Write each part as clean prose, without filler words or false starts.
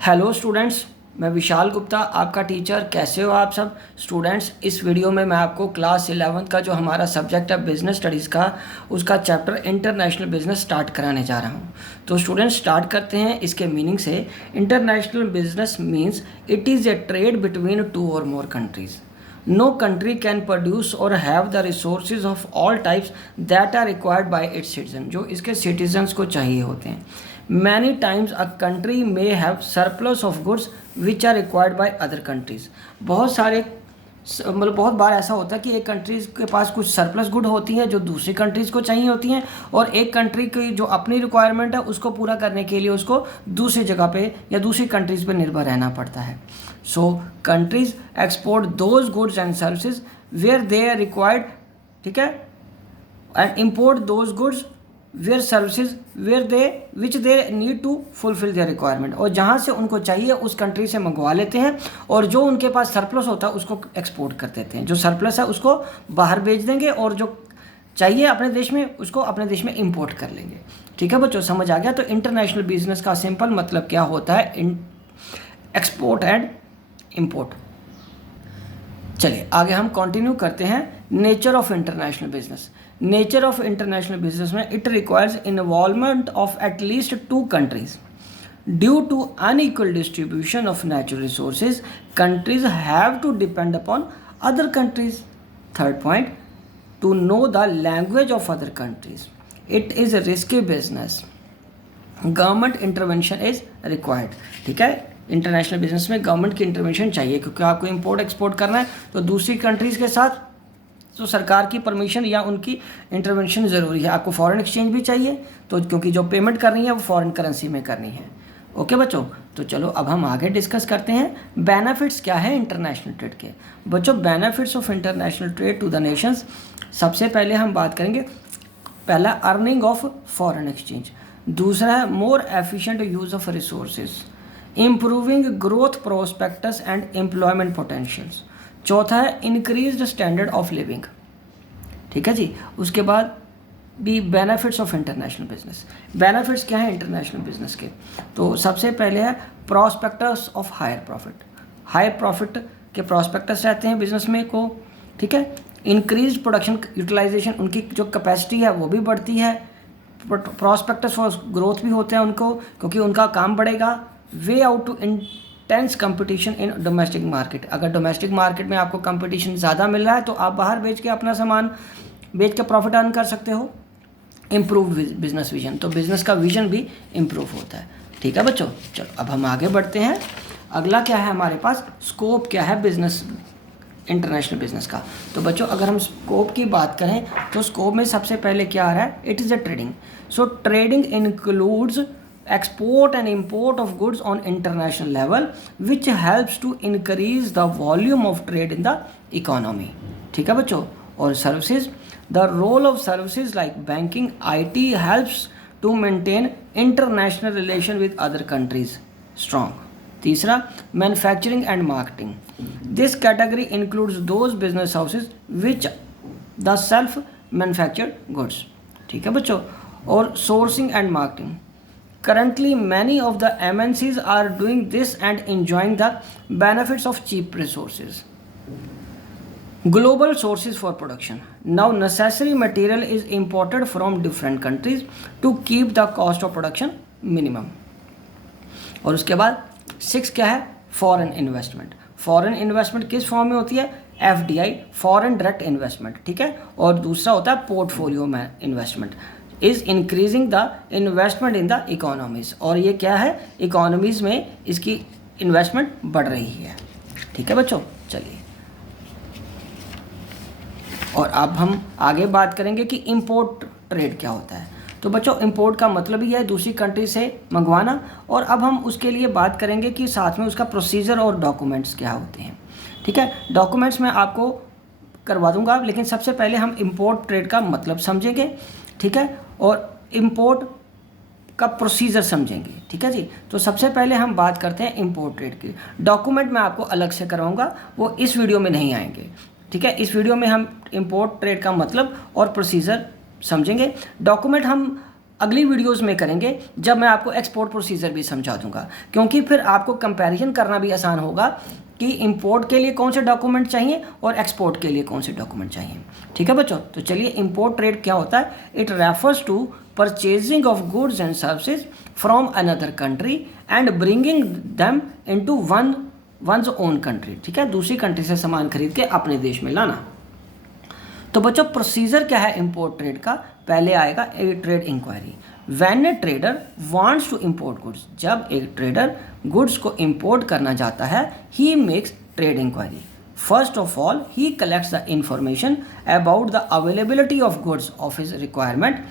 Hello students, मैं विशाल गुप्ता आपका teacher. कैसे हो आप सब स्टूडेंट्स? इस वीडियो में मैं आपको क्लास 11th का जो हमारा सब्जेक्ट है बिज़नेस स्टडीज़ का, उसका चैप्टर इंटरनेशनल बिज़नेस स्टार्ट कराने जा रहा हूँ। तो स्टूडेंट्स स्टार्ट करते हैं इसके मीनिंग से। International business means it is a trade between two और मोर countries. No country can produce or have the resources of all types that are required by its citizens, जो इसके citizens को चाहिए होते हैं. Many times a country may have surplus of goods which are required by other countries. बहुत बार ऐसा होता है कि एक कंट्रीज़ के पास कुछ सरप्लस गुड होती हैं जो दूसरी कंट्रीज़ को चाहिए होती हैं, और एक कंट्री की जो अपनी रिक्वायरमेंट है उसको पूरा करने के लिए उसको दूसरी जगह पे या दूसरी कंट्रीज़ पे निर्भर रहना पड़ता है. So countries export those goods and services where they are required, ठीक है, and import those goods where services where they which they need to fulfil their requirement. और जहाँ से उनको चाहिए उस कंट्री से मंगवा लेते हैं, और जो उनके पास सरप्लस होता है उसको एक्सपोर्ट कर देते हैं. जो सरप्लस है उसको बाहर बेच देंगे, और जो चाहिए अपने देश में उसको अपने देश में इंपोर्ट कर लेंगे. ठीक है बच्चों, समझ आ गया? तो इंटरनेशनल बिजनेस का सिंपल मतलब क्या होता है? Export and import. चलिए आगे हम कंटिन्यू करते हैं. Nature of international business. Nature of international business में it requires involvement of at least two countries. Due to unequal distribution of natural resources, countries have to depend upon other countries. Third point, to know the language of other countries. It is a risky business. Government intervention is required. ठीक है, international business में government की intervention चाहिए, क्योंकि आपको import export करना है तो दूसरी कंट्रीज़ के साथ तो सरकार की परमिशन या उनकी इंटरवेंशन ज़रूरी है. आपको फॉरेन एक्सचेंज भी चाहिए, तो क्योंकि जो पेमेंट करनी है वो फॉरेन करेंसी में करनी है. ओके बच्चों, तो चलो अब हम आगे डिस्कस करते हैं बेनिफिट्स क्या है इंटरनेशनल ट्रेड के. बच्चों, benefits of international trade to the nations. सबसे पहले हम बात करेंगे, पहला अर्निंग ऑफ फॉरेन एक्सचेंज. दूसरा है more efficient use of resources, improving growth prospectus and employment potentials. चौथा है इंक्रीज्ड स्टैंडर्ड ऑफ लिविंग. ठीक है जी. उसके बाद भी बेनिफिट्स ऑफ इंटरनेशनल बिजनेस. बेनिफिट्स क्या है इंटरनेशनल बिजनेस के? तो सबसे पहले है prospectus of higher profit. Higher profit के प्रोस्पेक्टस रहते हैं बिजनेस में को. ठीक है. इंक्रीज्ड प्रोडक्शन यूटिलाइजेशन, उनकी जो कैपेसिटी है वो भी बढ़ती है. प्रोस्पेक्टस फॉर ग्रोथ भी होते हैं उनको, क्योंकि उनका काम बढ़ेगा. Way out to intense competition in domestic market. अगर डोमेस्टिक मार्केट में आपको कंपटीशन ज़्यादा मिल रहा है तो आप बाहर बेच के अपना सामान बेच के प्रॉफिट अर्न कर सकते हो. इम्प्रूव बिजनेस विजन, तो बिजनेस का विजन भी इम्प्रूव होता है. ठीक है बच्चों, चलो अब हम आगे बढ़ते हैं. अगला क्या है हमारे पास? स्कोप क्या है बिजनेस इंटरनेशनल बिजनेस का. तो बच्चों अगर हम स्कोप की बात करें तो स्कोप में सबसे पहले क्या आ रहा है? It is a trading. So trading includes export and import of goods on international level, which helps to increase the volume of trade in the economy. ठीक है बच्चों. और services, the role of services like banking, IT helps to maintain international relation with other countries strong. तीसरा, manufacturing and marketing. This category includes those business houses which the self manufactured goods. ठीक है बच्चों. और sourcing and marketing. Currently, many of the MNCs are doing this and enjoying the benefits of cheap resources. Global sources for production. Now, necessary material is imported from different countries to keep the cost of production minimum. और उसके बाद 6 क्या है? Foreign investment. Foreign investment किस form में होती है? FDI, foreign direct investment. ठीक है. और दूसरा होता है पोर्टफोलियो में investment. Is increasing the investment in the economies. और ये क्या है? इकोनॉमीज़ में इसकी इन्वेस्टमेंट बढ़ रही है. ठीक है बच्चों, चलिए और अब हम आगे बात करेंगे कि इंपोर्ट ट्रेड क्या होता है. तो बच्चों इंपोर्ट का मतलब ही है दूसरी कंट्री से मंगवाना. और अब हम उसके लिए बात करेंगे कि साथ में उसका प्रोसीजर और डॉक्यूमेंट्स क्या होते हैं. ठीक है. डॉक्यूमेंट्स मैं आपको करवा दूंगा, लेकिन सबसे पहले हम इंपोर्ट ट्रेड का मतलब समझेंगे. ठीक है. और इंपोर्ट का प्रोसीजर समझेंगे. ठीक है जी. तो सबसे पहले हम बात करते हैं इंपोर्ट ट्रेड की. डॉक्यूमेंट मैं आपको अलग से करवाऊंगा, वो इस वीडियो में नहीं आएंगे. ठीक है. इस वीडियो में हम इंपोर्ट ट्रेड का मतलब और प्रोसीजर समझेंगे. डॉक्यूमेंट हम अगली वीडियोस में करेंगे जब मैं आपको एक्सपोर्ट प्रोसीजर भी समझा दूंगा, क्योंकि फिर आपको कंपैरिजन करना भी आसान होगा कि इंपोर्ट के लिए कौन से डॉक्यूमेंट चाहिए और एक्सपोर्ट के लिए कौन से डॉक्यूमेंट चाहिए। ठीक है बच्चों, तो चलिए इंपोर्ट ट्रेड क्या होता है। It refers to purchasing of goods and services from another country and bringing them into one's own country. ठीक है, दूसरी कंट्री से सामान खरीद के अपने देश में लाना। तो बच्चों प्रोसीजर क्या है इंपोर्ट ट्रेड का। पहले आएगा a trade inquiry. When a trader wants to import goods, जब एक ट्रेडर गुड्स को इंपोर्ट करना चाहता है, he makes trade inquiry. First of all he collects the information about the availability of goods of his requirement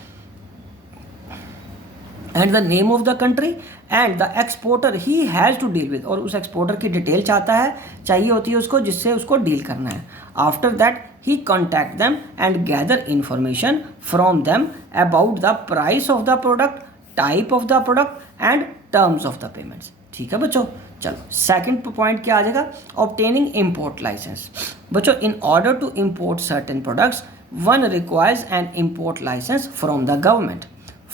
and the name of the country and the exporter he has to deal with, और उस exporter की detail चाहिए होती है उसको, जिससे उसको deal करना है। After that he contact them and gather information from them about the price of the product, type of the product and terms of the payments। ठीक है बच्चों, चलो सेकंड पॉइंट क्या आ जाएगा, obtaining import license। बच्चों in order to import certain products one requires an import license from the government।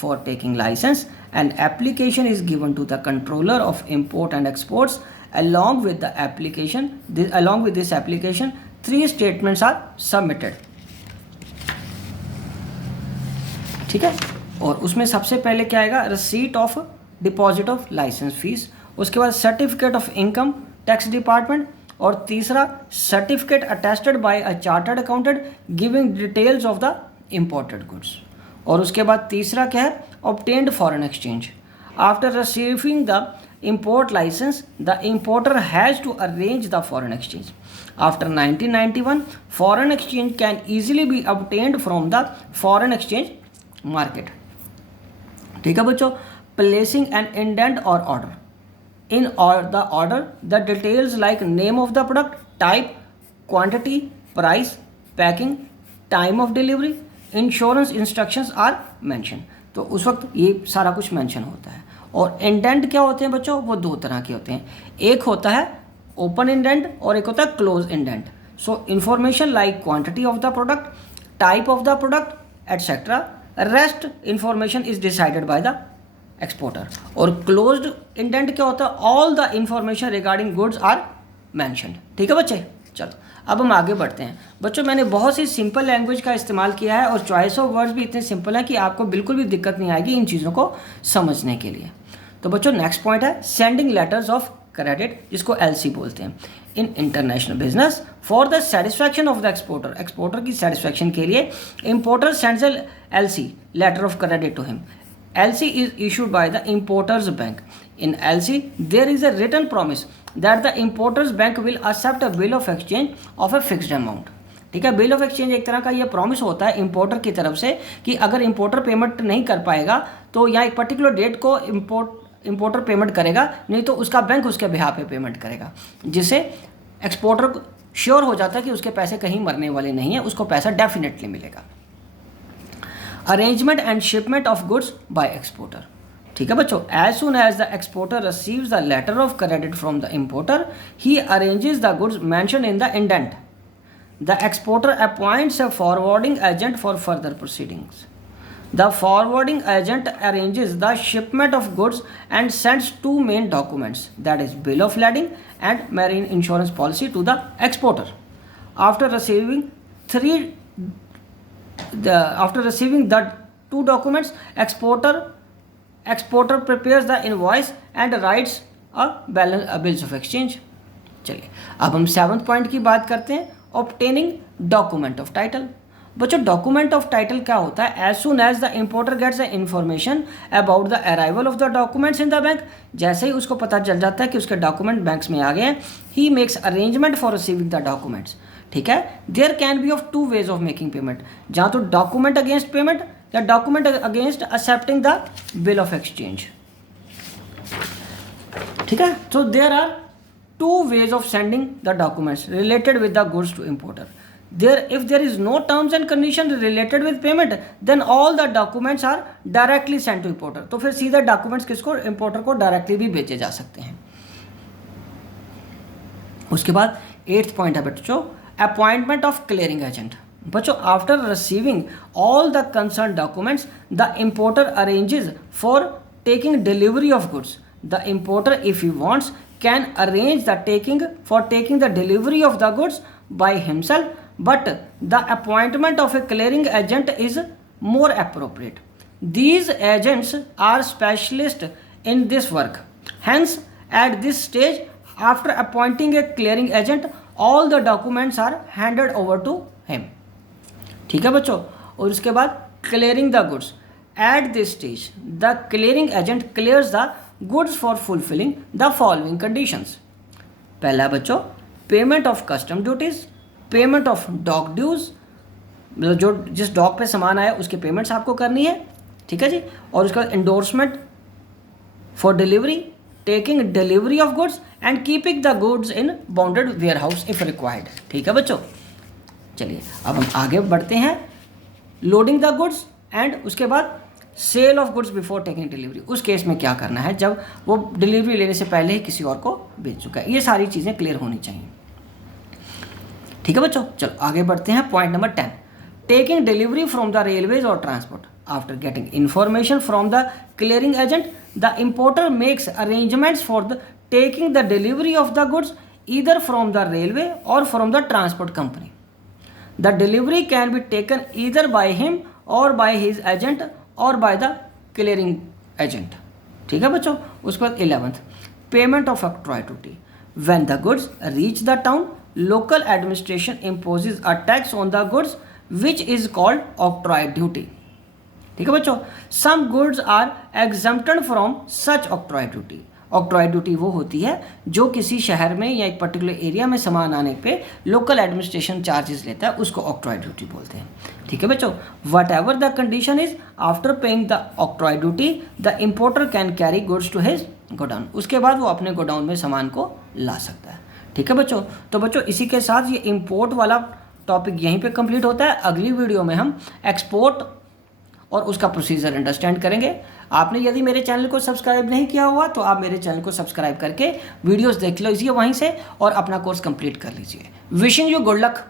For taking license an application is given to the controller of import and exports। along with this application 3 statements are submitted। ठीक है, और उसमें सबसे पहले क्या आएगा, receipt of deposit of licence fees, उसके बाद certificate of income tax department, और तीसरा certificate attested by a chartered accountant giving details of the imported goods, और उसके बाद तीसरा क्या है, obtained foreign exchange. After receiving the import license the importer has to arrange the foreign exchange। after 1991 foreign exchange can easily be obtained from the foreign exchange market। ठीक है बच्चों, placing an indent or order in the order the details like name of the product, type, quantity, price, packing, time of delivery, insurance instructions are mentioned। तो उस वक्त ये सारा कुछ mention होता है। और इंडेंट क्या होते हैं बच्चों, वो 2 तरह के होते हैं, एक होता है ओपन इंडेंट और एक होता है close indent. So information like quantity of the product, type of the product etcetera, rest information is decided by the exporter. और क्लोज्ड इंडेंट क्या होता है, all the information regarding goods are mentioned. ठीक है बच्चे, चलो अब हम आगे बढ़ते हैं। बच्चों मैंने बहुत सी सिंपल लैंग्वेज का इस्तेमाल किया है और चॉइस ऑफ वर्ड्स भी इतने सिंपल है कि आपको बिल्कुल भी दिक्कत नहीं आएगी इन चीज़ों को समझने के लिए। तो बच्चों नेक्स्ट पॉइंट है सेंडिंग लेटर्स ऑफ क्रेडिट, जिसको एलसी बोलते हैं। In international business for the satisfaction of the exporter, exporter की सेटिस्फैक्शन के लिए importer sends LC letter of credit to him. LC is issued by the importer's bank। In LC there is a written promise that the importer's bank will accept a bill of exchange of a fixed amount। ठीक है, bill of exchange एक तरह का ये promise होता है importer की तरफ से कि अगर इंपोर्टर पेमेंट नहीं कर पाएगा तो या एक पर्टिकुलर डेट को इंपोर्टर पेमेंट करेगा, नहीं तो उसका बैंक उसके बिहाफ पे पेमेंट करेगा, जिससे एक्सपोर्टर श्योर हो जाता है कि उसके पैसे कहीं मरने वाले नहीं है, उसको पैसा डेफिनेटली मिलेगा। Arrangement and shipment of goods by exporter. ठीक है बच्चों, as soon as the exporter receives the letter of credit from the importer he arranges the goods mentioned in the indent. The exporter appoints a forwarding agent for further proceedings. The forwarding agent arranges the shipment of goods and sends 2 main documents, that is bill of lading and marine insurance policy to the exporter. After receiving the 2 documents, exporter prepares the invoice and writes a bills of exchange। चलिए अब हम 7th point की बात करते हैं, obtaining document of title। बच्चों document of title क्या होता है, as soon as the importer gets the information about the arrival of the documents in the bank, जैसे ही उसको पता चल जाता है कि उसके डॉक्यूमेंट बैंक्स में आ गए हैं, he makes arrangement for receiving the documents. ठीक है, there can be of 2 ways of making payment, जहाँ तो डॉक्यूमेंट अगेंस्ट पेमेंट या document against accepting the bill of exchange. ठीक है, तो there are 2 ways of sending the documents related with the goods to importer। If there is no terms and conditions related with payment, then all the documents are directly sent to importer। तो फिर सीधा documents किसको, importer को directly भी भेजे जा सकते हैं। उसके बाद 8th पॉइंट है बच्चों, अपॉइंटमेंट ऑफ क्लियरिंग एजेंट। बच्चों after receiving all the concern documents the importer arranges for taking delivery of goods. The importer, if he wants, can arrange the taking the delivery of the goods by himself, but the appointment of a clearing agent is more appropriate. These agents are specialists in this work. Hence, at this stage, after appointing a clearing agent, all the documents are handed over to him. ठीक है बच्चों, और उसके बाद clearing the goods. At this stage, the clearing agent clears the goods for fulfilling the following conditions. पहला बच्चों, payment of custom duties, payment of dock dues, मतलब जो जिस डॉक पे सामान आया उसकी पेमेंट्स आपको करनी है, ठीक है जी, और उसका endorsement for delivery, taking delivery of goods and keeping the goods in bounded warehouse if required. ठीक है बच्चों, चलिए अब हम आगे बढ़ते हैं। लोडिंग द गुड्स एंड उसके बाद sale of goods before taking delivery. उस केस में क्या करना है जब वो डिलीवरी लेने से पहले ही किसी और को बेच चुका है। ये सारी चीज़ें क्लियर होनी चाहिए। ठीक है बच्चों, चलो आगे बढ़ते हैं। Point number 10, taking delivery from the railways और transport. After getting information from the clearing agent, the importer makes arrangements for the taking the delivery of the goods either from the railway or from the transport company. The delivery can be taken either by him or by his agent or by the clearing agent. ठीक है बच्चों, उसके बाद 11th, payment of octroi duty. When the goods reach the town, local administration imposes a tax on the goods which is called octroi duty. ठीक है बच्चों, some goods are exempted from such octroi duty. Octroi duty वो होती है जो किसी शहर में या एक पर्टिकुलर एरिया में सामान आने पे लोकल एडमिनिस्ट्रेशन चार्जेस लेता है, उसको ऑक्ट्रॉय ड्यूटी बोलते हैं। ठीक है बच्चों, whatever the condition is, after paying the octroi duty the importer can carry goods to his godown. उसके बाद वो अपने गोडाउन में सामान को ला सकता है। ठीक है बच्चों, तो बच्चों इसी के साथ ये इम्पोर्ट वाला टॉपिक यहीं पे कंप्लीट होता है। अगली वीडियो में हम एक्सपोर्ट और उसका प्रोसीजर अंडरस्टैंड करेंगे। आपने यदि मेरे चैनल को सब्सक्राइब नहीं किया हुआ तो आप मेरे चैनल को सब्सक्राइब करके वीडियोस देख लीजिए वहीं से और अपना कोर्स कंप्लीट कर लीजिए। Wishing you good luck.